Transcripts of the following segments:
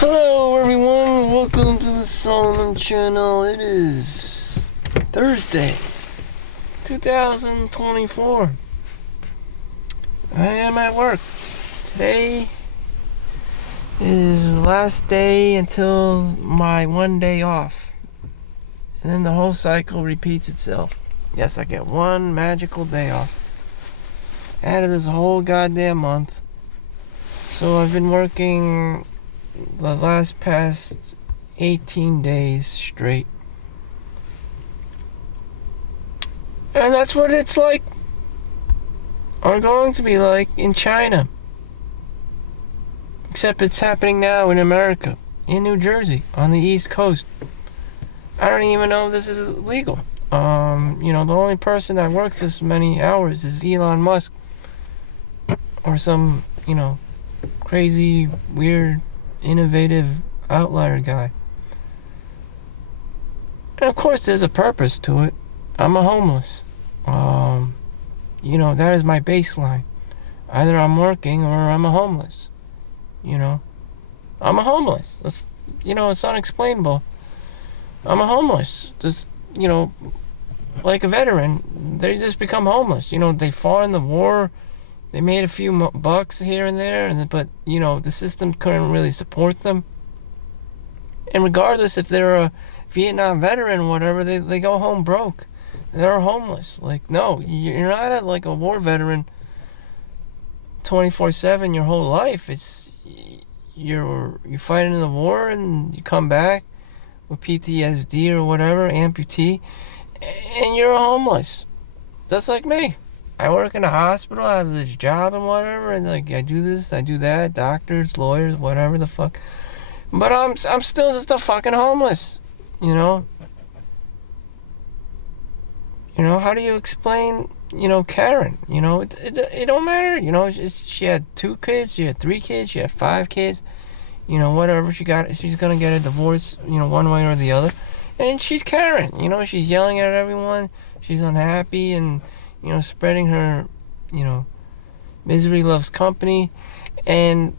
Hello everyone, welcome to the Solomon channel. It is Thursday, 2024. I am at work. Today is the last day until my 1 day off. And then the whole cycle repeats itself. Yes, I get one magical day off out of this whole goddamn month. So I've been working the past 18 days straight. And that's what it's like, or going to be like, in China. Except it's happening now in America, in New Jersey, on the East Coast. I don't even know if this is legal. The only person that works this many hours is Elon Musk. Or some, crazy, weird, innovative outlier guy. And of course there's a purpose to it. I'm a homeless. That is my baseline. Either I'm working or I'm a homeless. I'm a homeless. It's unexplainable. I'm a homeless. Just, like a veteran, they just become homeless. They fought in the war. They made a few bucks here and there, but the system couldn't really support them. And regardless if they're a Vietnam veteran or whatever, they go home broke. They're homeless. Like, no, you're not like a war veteran 24/7 your whole life. It's you're fighting in the war and you come back with PTSD or whatever, amputee, and you're homeless. Just like me. I work in a hospital, I have this job and whatever, and like I do this, I do that, doctors, lawyers, whatever the fuck. But I'm still just a fucking homeless, how do you explain, Karen? It don't matter, she had 2 kids, she had 3 kids, she had 5 kids, whatever she's gonna get a divorce, one way or the other. And she's Karen, she's yelling at everyone, she's unhappy and spreading her, misery loves company. And,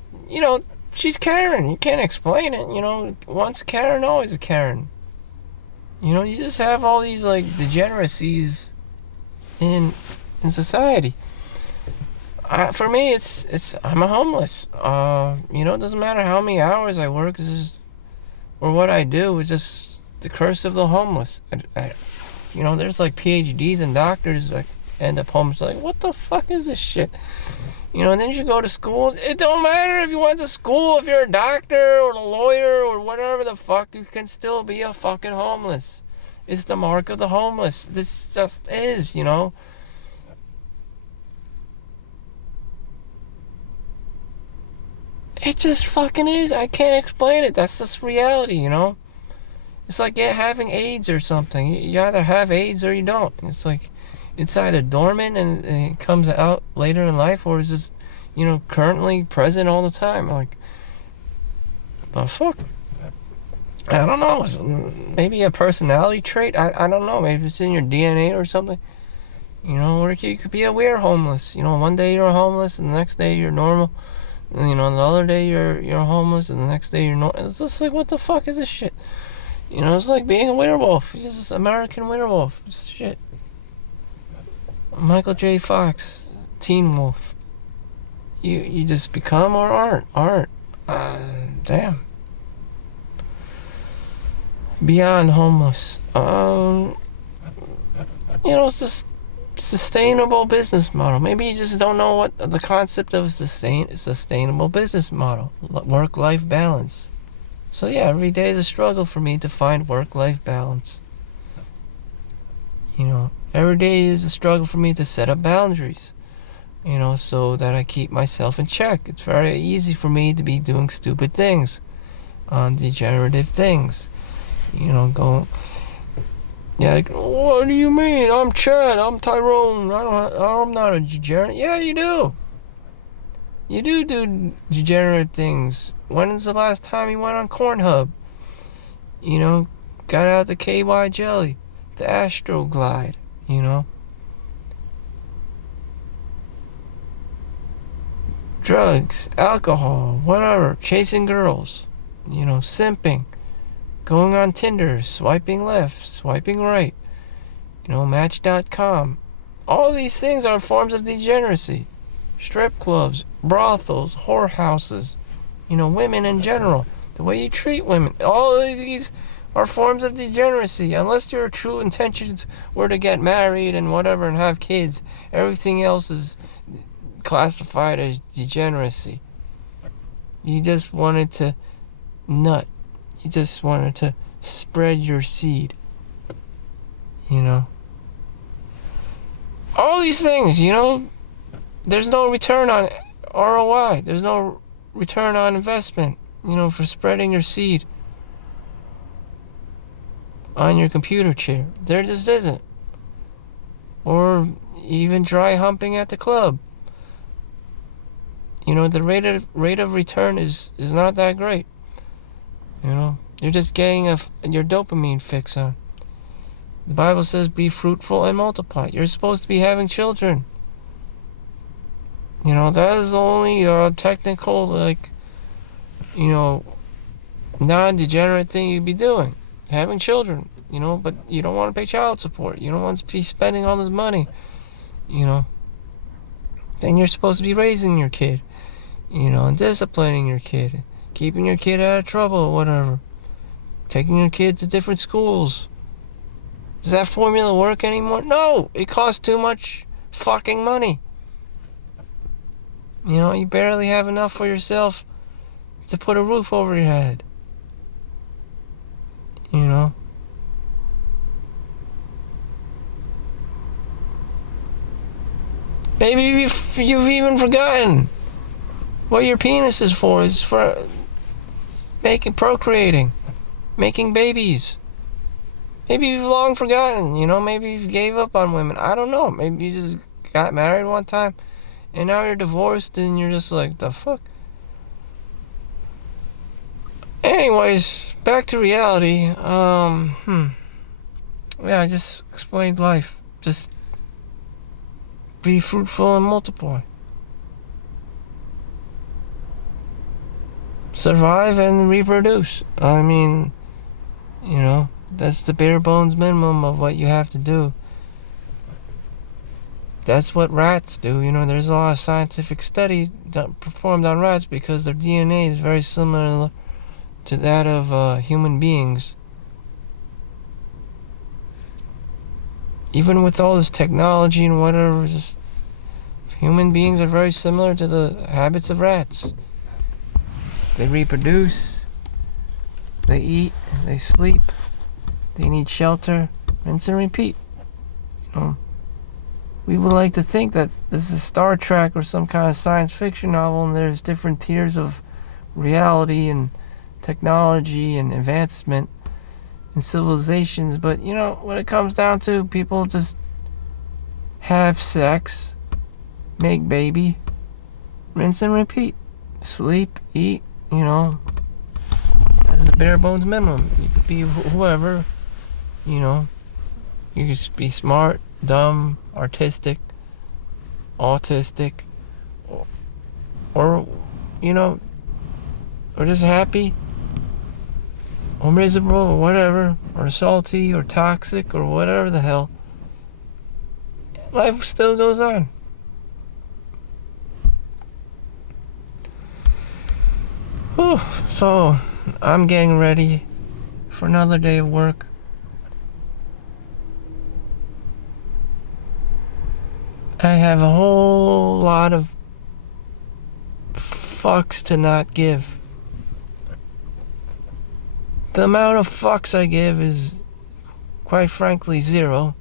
she's Karen. You can't explain it. Once Karen, always a Karen. You just have all these, like, degeneracies in society. For me, I'm a homeless. It doesn't matter how many hours I work or what I do. It's just the curse of the homeless. There's, like, PhDs and doctors that end up homeless. Like, what the fuck is this shit? And then you go to school. It don't matter if you went to school, if you're a doctor or a lawyer or whatever the fuck, you can still be a fucking homeless. It's the mark of the homeless. This just is, It just fucking is. I can't explain it. That's just reality, It's like having AIDS or something. You either have AIDS or you don't. It's like, it's either dormant and it comes out later in life, or it's just, currently present all the time. Like, the fuck? I don't know. Maybe a personality trait? I don't know. Maybe it's in your DNA or something. Or you could be a weird homeless. One day you're homeless and the next day you're normal. And, the other day you're homeless and the next day you're normal. It's just like, what the fuck is this shit? It's like being a werewolf. It's just American werewolf. It's shit. Michael J. Fox, Teen Wolf. You just become or aren't. Damn. Beyond homeless. It's just sustainable business model. Maybe you just don't know what the concept of sustainable business model. Work-life balance. So yeah, every day is a struggle for me to find work-life balance. Every day is a struggle for me to set up boundaries, so that I keep myself in check. It's very easy for me to be doing stupid things, degenerative things, like, what do you mean? I'm Chad, I'm Tyrone, I'm not a degenerate. Yeah, you do. You do degenerate things. When's the last time you went on Cornhub? Got out the KY jelly, the Astro Glide, drugs, alcohol, whatever, chasing girls, simping, going on Tinder, swiping left, swiping right, Match.com. All these things are forms of degeneracy. Strip clubs, brothels, whorehouses, women in general, the way you treat women, all of these are forms of degeneracy. Unless your true intentions were to get married and whatever and have kids, everything else is classified as degeneracy. You just wanted to nut. You just wanted to spread your seed. All these things, there's no return on ROI. There's no return on investment, for spreading your seed on your computer chair. There just isn't. Or even dry humping at the club. The rate of return is not that great. You're just getting your dopamine fix on. The Bible says, be fruitful and multiply. You're supposed to be having children. That is the only technical, non-degenerate thing you'd be doing. Having children, but you don't want to pay child support. You don't want to be spending all this money, Then you're supposed to be raising your kid, and disciplining your kid, keeping your kid out of trouble or whatever. Taking your kid to different schools. Does that formula work anymore? No! It costs too much fucking money. You barely have enough for yourself to put a roof over your head. Maybe you've even forgotten what your penis is for. It's for procreating, making babies. Maybe you've long forgotten, maybe you gave up on women. I don't know. Maybe you just got married one time and now you're divorced and you're just like, the fuck? Anyways, back to reality. Yeah, I just explained life. Just be fruitful and multiply. Survive and reproduce. I mean, that's the bare bones minimum of what you have to do. That's what rats do. There's a lot of scientific study performed on rats because their DNA is very similar to that of human beings. Even with all this technology and whatever, human beings are very similar to the habits of rats. They reproduce, they eat, they sleep, they need shelter, rinse and repeat. We would like to think that this is Star Trek or some kind of science fiction novel and there's different tiers of reality and technology and advancement in civilizations, but when it comes down to, people just have sex, make baby, rinse and repeat, sleep, eat, that's the bare bones minimum. You could be whoever, you could be smart, dumb, artistic, autistic, or or just happy, or miserable, or whatever, or salty, or toxic, or whatever the hell. Life still goes on. Whew. So, I'm getting ready for another day of work. I have a whole lot of fucks to not give. The amount of fucks I give is, quite frankly, zero.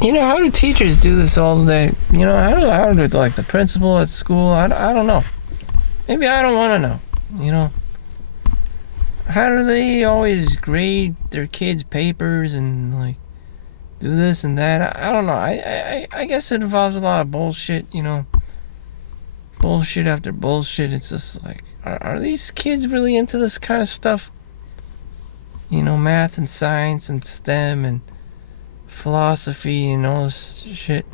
How do teachers do this all day? How do like the principal at school? I don't know. Maybe I don't want to know. How do they always grade their kids' papers and do this and that? I don't know. I guess it involves a lot of bullshit. Bullshit after bullshit. It's just are these kids really into this kind of stuff? Math and science and STEM and philosophy and all this shit?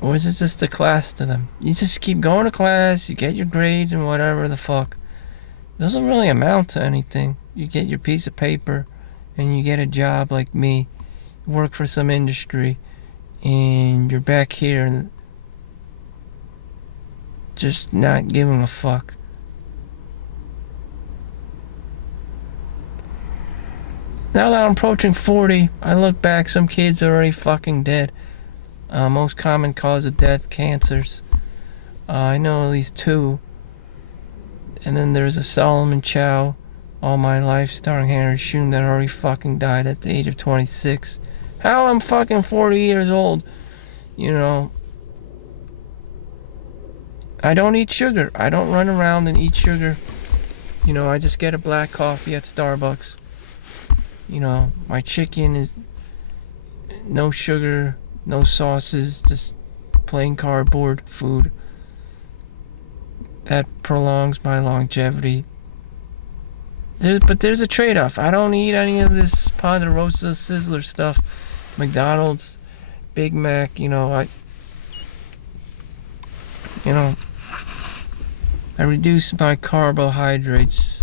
Or is it just a class to them? You just keep going to class, you get your grades and whatever the fuck. It doesn't really amount to anything. You get your piece of paper and you get a job like me, work for some industry, and you're back here and just not giving a fuck. Now that I'm approaching 40, I look back, some kids are already fucking dead. Most common cause of death, cancers. I know at least 2. And then there's a Solomon Chau, All My Life, starring Henry Shum, that already fucking died at the age of 26. How I'm fucking 40 years old, you know. I don't eat sugar. I don't run around and eat sugar. You know, I just get a black coffee at Starbucks. You know, my chicken is no sugar, no sauces, just plain cardboard food. That prolongs my longevity. But there's a trade-off. I don't eat any of this Ponderosa Sizzler stuff. McDonald's, Big Mac, you know, I reduce my carbohydrates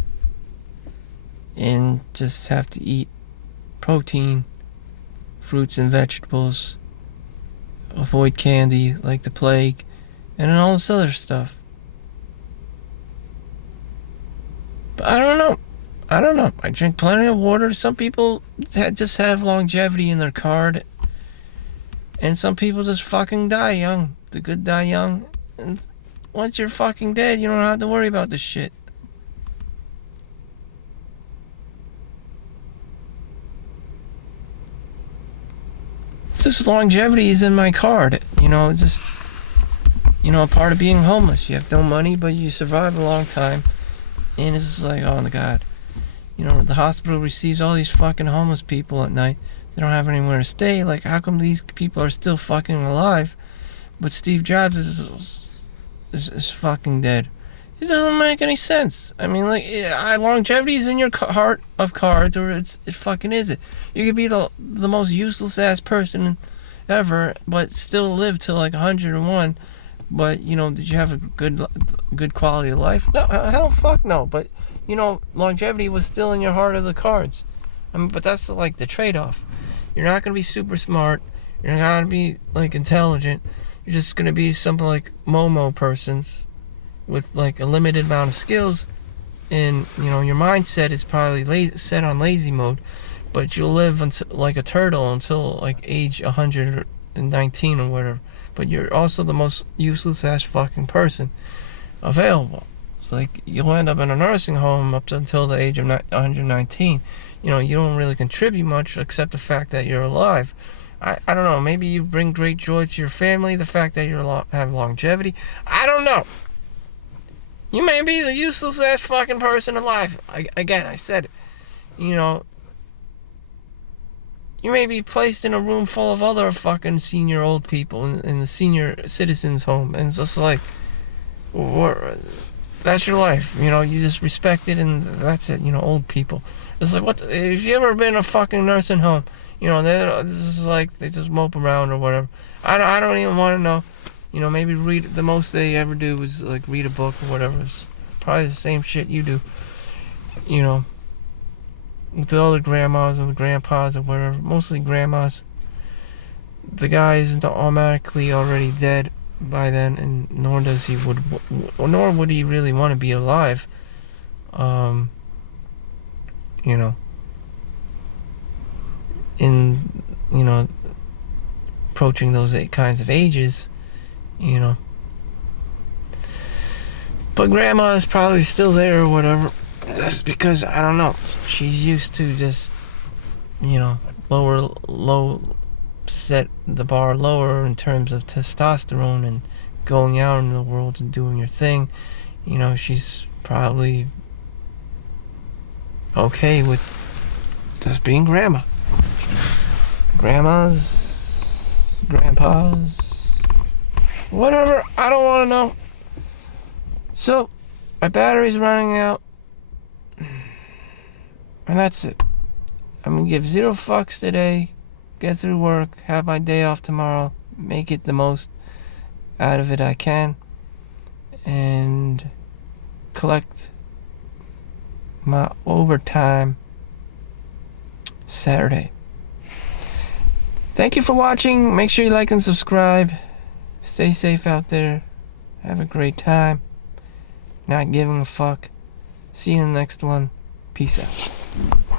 and just have to eat protein, fruits and vegetables, avoid candy like the plague, and all this other stuff. But I don't know. I drink plenty of water. Some people just have longevity in their card, and some people just fucking die young. The good die young, and once you're fucking dead, you don't have to worry about this shit. This longevity is in my card. You know, it's just, you know, a part of being homeless. You have no money, but you survive a long time. And it's just like, oh my God. You know, the hospital receives all these fucking homeless people at night. They don't have anywhere to stay. Like, how come these people are still fucking alive, but Steve Jobs is fucking dead? It doesn't make any sense. I mean, like, longevity is in your heart of cards, or it fucking isn't. You could be the most useless ass person ever, but still live till like 101. But, you know, did you have a good quality of life? No, hell, fuck no. But, you know, longevity was still in your heart of the cards. I mean, but that's like the trade-off. You're not gonna be super smart. You're not gonna be like intelligent. You're just gonna be something like Momo persons with like a limited amount of skills, and you know your mindset is probably set on lazy mode, but you'll live until like a turtle until like age 119 or whatever. But you're also the most useless ass fucking person available. It's like you'll end up in a nursing home up until the age of 119. You know, you don't really contribute much except the fact that you're alive. I don't know, maybe you bring great joy to your family, the fact that you have longevity. I don't know. You may be the useless ass fucking person alive. I said it. You know, you may be placed in a room full of other fucking senior old people in the senior citizens home, and it's just like, that's your life. You know, you just respect it, and that's it. You know, old people. It's like, what? If you ever been in a fucking nursing home, you know, this is like they just mope around or whatever. I don't even want to know. You know, maybe the most they ever do is like read a book or whatever. It's probably the same shit you do. You know, with the other grandmas or the grandpas or whatever. Mostly grandmas. The guy isn't automatically already dead by then, and nor would he really want to be alive. You know, in approaching those kinds of ages. You know, but grandma is probably still there or whatever, just because, I don't know, she's used to just, you know, set the bar lower in terms of testosterone and going out into the world and doing your thing. You know, she's probably okay with just being grandma. Grandmas, grandpas, whatever, I don't want to know. So, my battery's running out, and that's it. I'm gonna give 0 fucks today. get through work, have my day off tomorrow, make it the most out of it I can, and collect my overtime Saturday. Thank you for watching. Make sure you like and subscribe. Stay safe out there. Have a great time. Not giving a fuck. See you in the next one. Peace out.